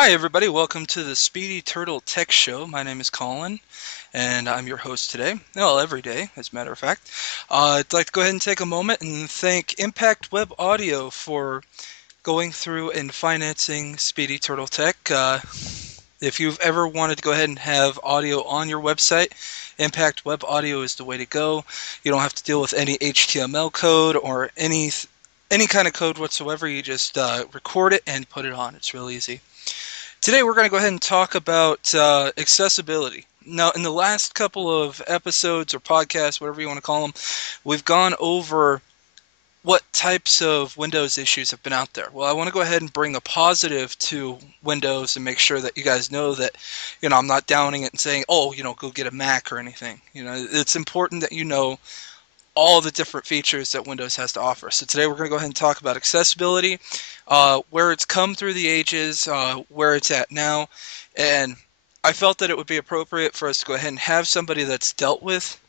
Hi, everybody. Welcome to the Speedy Turtle Tech Show. My name is Colin, and I'm your host today. Well, every day, as a matter of fact. I'd like to go ahead and take a moment and thank Impact Web Audio for going through and financing Speedy Turtle Tech. If you've ever wanted to go ahead and have audio on your website, Impact Web Audio is the way to go. You don't have to deal with any HTML code or any kind of code whatsoever. You just record it and put it on. It's real easy. Today we're going to go ahead and talk about accessibility. Now, in the last couple of episodes or podcasts, whatever you want to call them, we've gone over what types of Windows issues have been out there. Well, I want to go ahead and bring a positive to Windows and make sure that you guys know that, I'm not downing it and saying, oh, go get a Mac or anything. It's important that you know all the different features that Windows has to offer. So today we're going to go ahead and talk about accessibility, where it's come through the ages, where it's at now, and I felt that it would be appropriate for us to go ahead and have somebody that's dealt with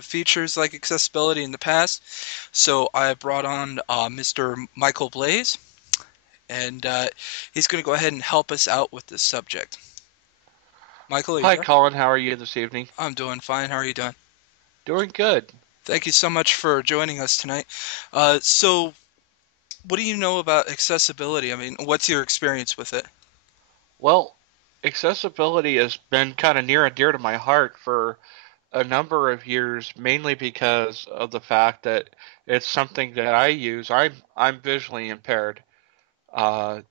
features like accessibility in the past. So I brought on Mr. Michael Blaze, and he's going to go ahead and help us out with this subject. Michael, are you Hi, there? Colin. How are you this evening? I'm doing fine. How are you doing? Doing good. Thank you so much for joining us tonight. So what do you know about accessibility? I mean, what's your experience with it? Well, accessibility has been kind of near and dear to my heart for a number of years, mainly because of the fact that it's something that I use. I'm visually impaired. I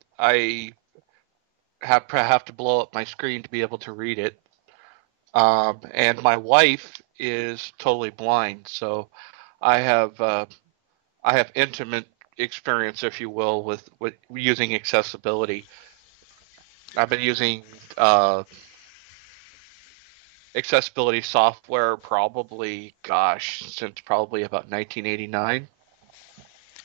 have to blow up my screen to be able to read it. And my wife is totally blind, so I have uh, I have intimate experience, if you will, with using accessibility. I've been using accessibility software since probably about 1989.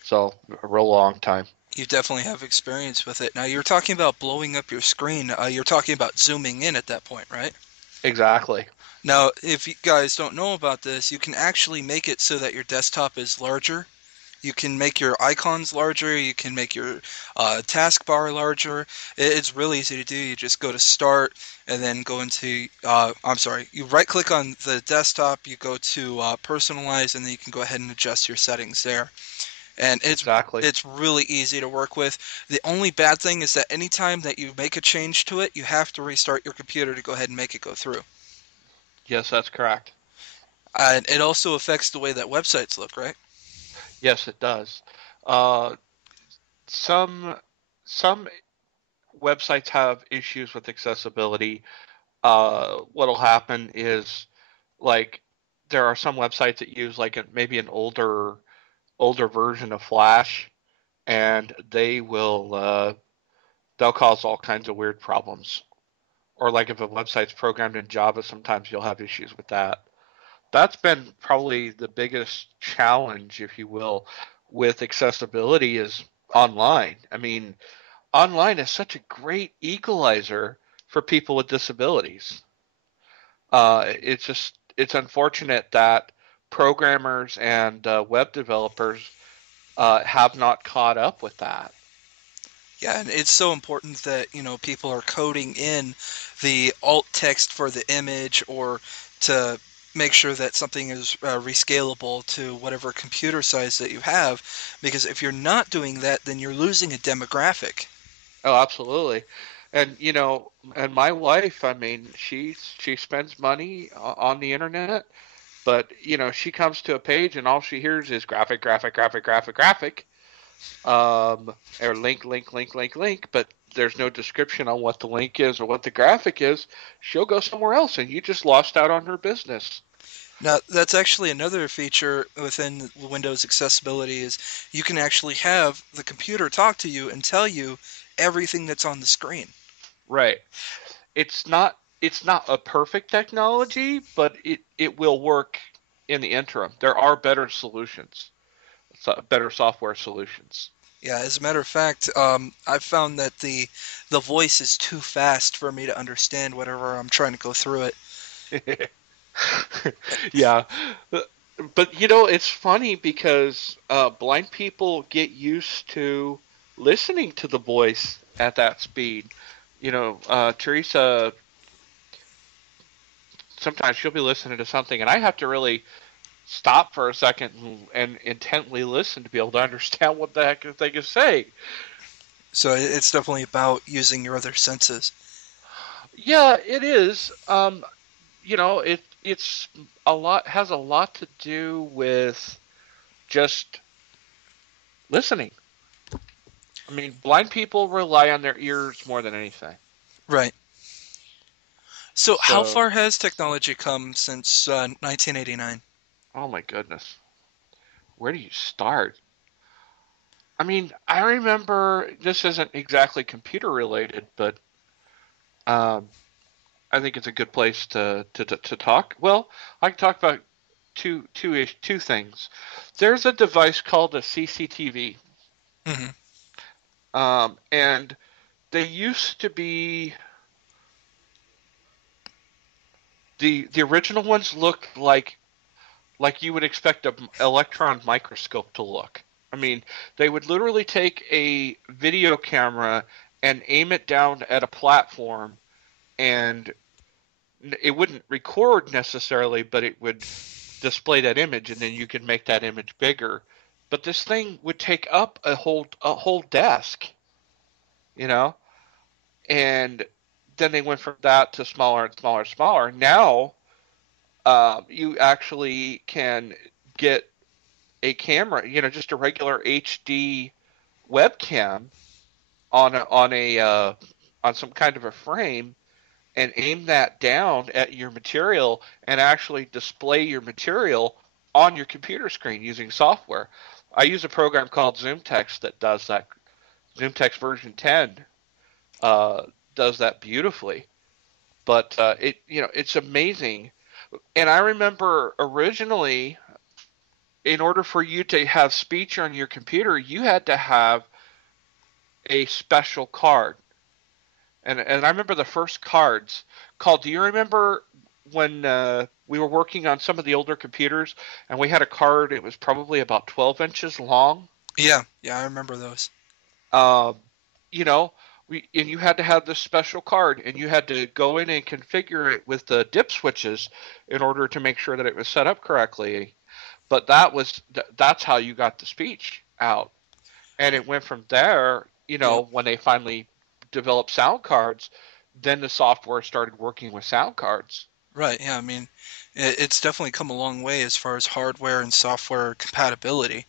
So a real long time. You definitely have experience with it. Now, you're talking about blowing up your screen. You're talking about zooming in at that point, right? Exactly. Now, if you guys don't know about this, you can actually make it so that your desktop is larger. You can make your icons larger. You can make your taskbar larger. It's really easy to do. You just go to Start and then go into, I'm sorry, you right-click on the desktop, you go to Personalize, and then you can go ahead and adjust your settings there. And Exactly. it's really easy to work with. The only bad thing is that anytime that you make a change to it, you have to restart your computer to go ahead and make it go through. Yes, that's correct. And it also affects the way that websites look, right? Yes, it does. Uh, some some websites have issues with accessibility. What'll happen is like there are some websites that use like maybe an older version of Flash, and they'll cause all kinds of weird problems. Or like if a website's programmed in Java, sometimes you'll have issues with that. That's been probably the biggest challenge, if you will, with accessibility is online. I mean, online is such a great equalizer for people with disabilities. It's unfortunate that programmers and web developers have not caught up with that. Yeah, and it's so important that, people are coding in the alt text for the image or to make sure that something is rescalable to whatever computer size that you have, because if you're not doing that, then you're losing a demographic. Oh, absolutely. And and my wife, I mean, she spends money on the internet, but she comes to a page and all she hears is graphic, graphic, graphic, graphic, graphic, or link, link, link, link, link, but there's no description on what the link is or what the graphic is. She'll go somewhere else, and you just lost out on her business. Now, that's actually another feature within Windows accessibility is you can actually have the computer talk to you and tell you everything that's on the screen. Right. It's not a perfect technology, but it will work in the interim. There are better solutions, better software solutions. Yeah, as a matter of fact, I've found that the voice is too fast for me to understand whatever I'm trying to go through it. Yeah, but it's funny because blind people get used to listening to the voice at that speed. Teresa, sometimes she'll be listening to something, and I have to really stop for a second and intently listen to be able to understand what the heck the thing is saying. So it's definitely about using your other senses. Yeah, it is. It's a lot has a lot to do with just listening. I mean, blind people rely on their ears more than anything. Right. So how So, far has technology come since 1989? oh my goodness, where do you start? I mean, I remember this isn't exactly computer related, but um, I think it's a good place to talk. Well, I can talk about two things. There's a device called a CCTV, Hmm. and they used to be the original ones looked like you would expect an electron microscope to look. I mean, they would literally take a video camera and aim it down at a platform, and it wouldn't record necessarily, but it would display that image, and then you could make that image bigger. But this thing would take up a whole desk, you know, and then they went from that to smaller and smaller and smaller. Now, you actually can get a camera, just a regular HD webcam on some kind of a frame, and aim that down at your material and actually display your material on your computer screen using software. I use a program called ZoomText that does that. ZoomText version 10 uh, does that beautifully. But it's amazing. And I remember originally, in order for you to have speech on your computer, you had to have a special card. And I remember the first cards called. Do you remember when we were working on some of the older computers and we had a card? It was probably about 12 inches long. Yeah, yeah, I remember those. Um, you know, and you had to have this special card, and you had to go in and configure it with the dip switches in order to make sure that it was set up correctly. But that's how you got the speech out, and it went from there. Yep. When they finally developed sound cards, then the software started working with sound cards. Right. Yeah. I mean, it's definitely come a long way as far as hardware and software compatibility.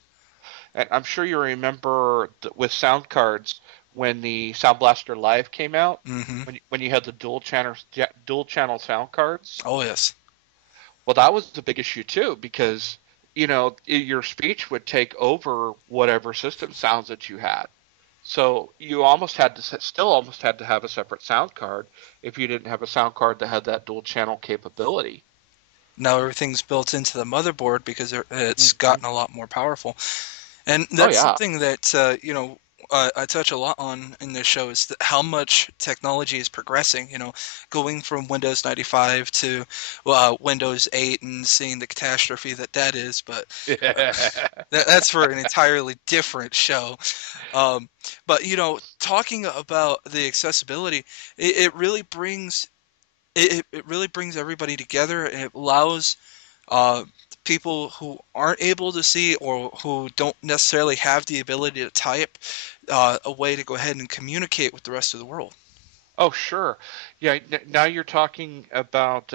And I'm sure you remember with sound cards when the Sound Blaster Live came out, Hmm. when you had the dual channel sound cards. Oh yes. Well, that was the big issue too, because your speech would take over whatever system sounds that you had. So you almost had to have a separate sound card if you didn't have a sound card that had that dual channel capability. Now everything's built into the motherboard because it's Hmm. gotten a lot more powerful. And Oh that's yeah. something that I touch a lot on in this show is that how much technology is progressing. Going from Windows 95 to Windows 8 and seeing the catastrophe that is. But that's for an entirely different show. Um, but talking about the accessibility, it really brings it really brings everybody together, and it allows uh, people who aren't able to see or who don't necessarily have the ability to type a way to go ahead and communicate with the rest of the world. Oh sure. Yeah. Now you're talking about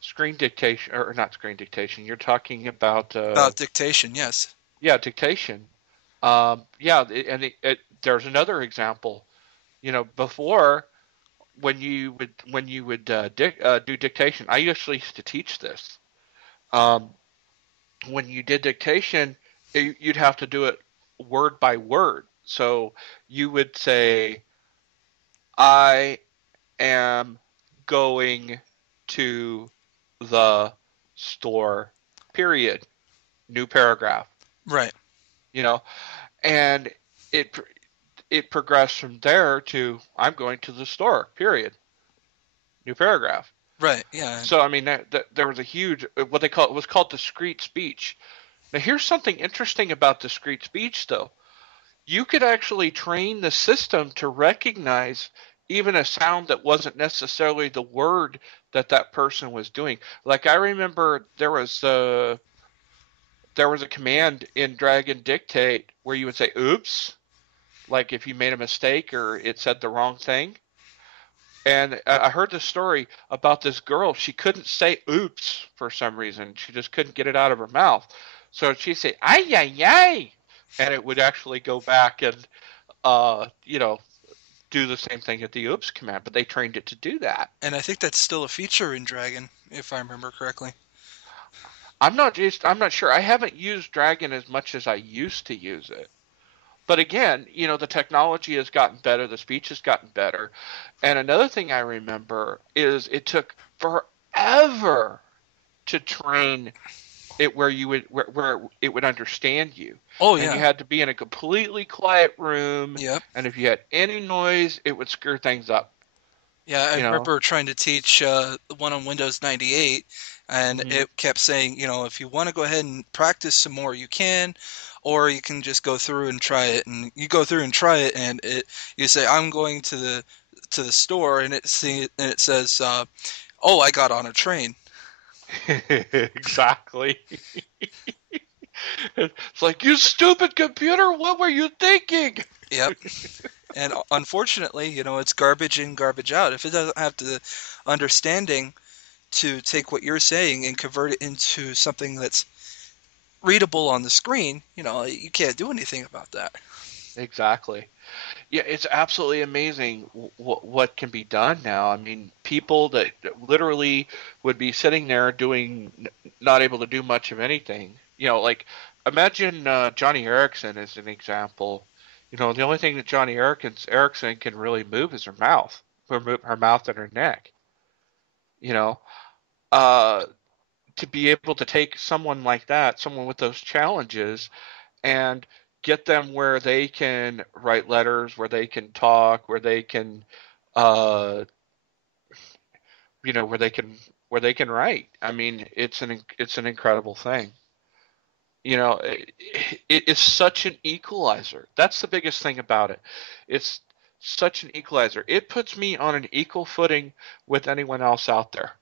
screen dictation, or not screen dictation. You're talking about About dictation, yes. yeah, dictation. Yeah, there's another example. Before, when you would do dictation, I actually used to teach this. Um, when you did dictation, you'd have to do it word by word. So you would say, "I am going to the store." Period. New paragraph. Right, You know, and it it progressed from there to "I'm going to the store." Period. New paragraph. right, yeah, So I mean, there was a huge what they call it was called discrete speech. Now here's something interesting about discrete speech, though. You could actually train the system to recognize even a sound that wasn't necessarily the word that that person was doing. Like I remember there was a command in Dragon Dictate where you would say oops, like if you made a mistake or it said the wrong thing. And I heard this story about this girl. She couldn't say oops for some reason. She just couldn't get it out of her mouth. So she'd say ay ay ay, and it would actually go back and you know, do the same thing at the oops command. But they trained it to do that. And I think that's still a feature in Dragon, if I remember correctly. I'm not sure. I haven't used Dragon as much as I used to use it. But again, the technology has gotten better, the speech has gotten better. And another thing I remember is it took forever to train it where it would understand you. Oh And you yeah, had to be in a completely quiet room, yep. and if you had any noise, it would screw things up, Yeah, I you know. remember trying to teach one on Windows 98, and Mhm. it kept saying, if you want to go ahead and practice some more, you can, or you can just go through and try it. And you go through and try it, and you say, "I'm going to the store," and it says, "Oh, I got on a train." Exactly. It's like, you stupid computer, what were you thinking? Yep. And unfortunately, it's garbage in, garbage out. If it doesn't have the understanding to take what you're saying and convert it into something that's readable on the screen, you can't do anything about that. Exactly. Yeah, it's absolutely amazing what can be done now. I mean, people that literally would be sitting there doing, not able to do much of anything. Like imagine Johnny Erickson as an example. The only thing that Erickson can really move is her mouth and her neck. You know, uh, to be able to take someone like that, someone with those challenges, and get them where they can write letters, where they can talk, where they can, uh, where they can write. I mean, it's an incredible thing. It is such an equalizer. That's the biggest thing about it. It's such an equalizer. It puts me on an equal footing with anyone else out there.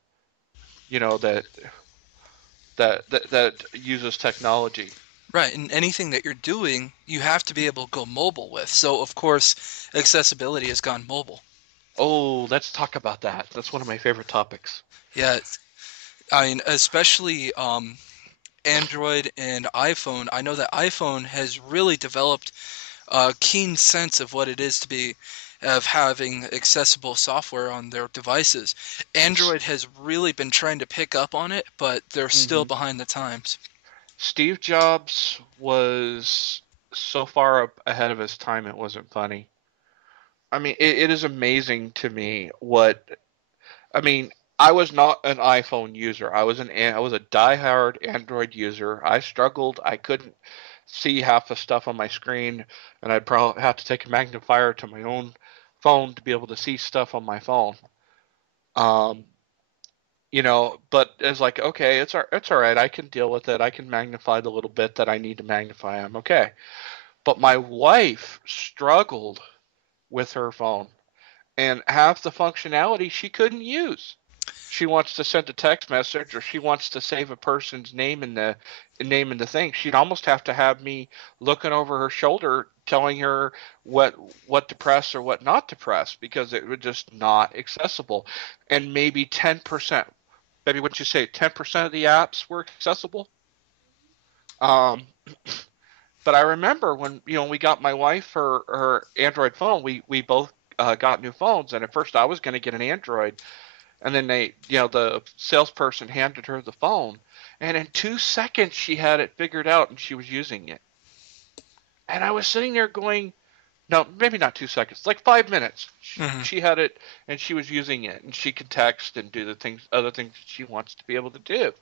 That that uses technology. Right, and anything that you're doing, you have to be able to go mobile with. So, of course, accessibility has gone mobile. Oh, let's talk about that. That's one of my favorite topics. Yeah, I mean, especially Android and iPhone. I know that iPhone has really developed a keen sense of what it is to be of having accessible software on their devices. Android has really been trying to pick up on it, but they're still Mm-hmm. behind the times. Steve Jobs was so far up ahead of his time, it wasn't funny. I mean, it is amazing to me what I mean. I was not an iPhone user. I was a diehard Android user. I struggled. I couldn't see half the stuff on my screen, and I'd probably have to take a magnifier to my own phone to be able to see stuff on my phone. Um, but it's like, okay, it's all right. I can deal with it. I can magnify the little bit that I need to magnify. I'm okay. But my wife struggled with her phone, and half the functionality she couldn't use. She wants to send a text message, or she wants to save a person's name in the thing. She'd almost have to have me looking over her shoulder, telling her what to press or what not to press, because it was just not accessible. And maybe 10%, maybe what you say, 10% of the apps were accessible. Um, but I remember when we got my wife her Android phone, we both got new phones, and at first I was going to get an Android, and then the salesperson handed her the phone, and in 2 seconds she had it figured out and she was using it. And I was sitting there going, no, maybe not 2 seconds, like 5 minutes. Hmm. She had it and she was using it, and she could text and do other things that she wants to be able to do.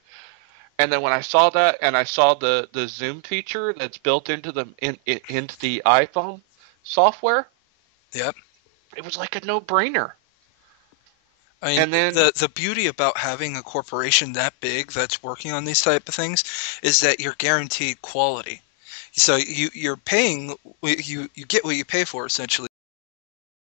And then when I saw that, and I saw the zoom feature that's built into the iPhone software, Yep. it was like a no-brainer. I mean, And then the beauty about having a corporation that big that's working on these type of things is that you're guaranteed quality. So you're paying, you get what you pay for essentially.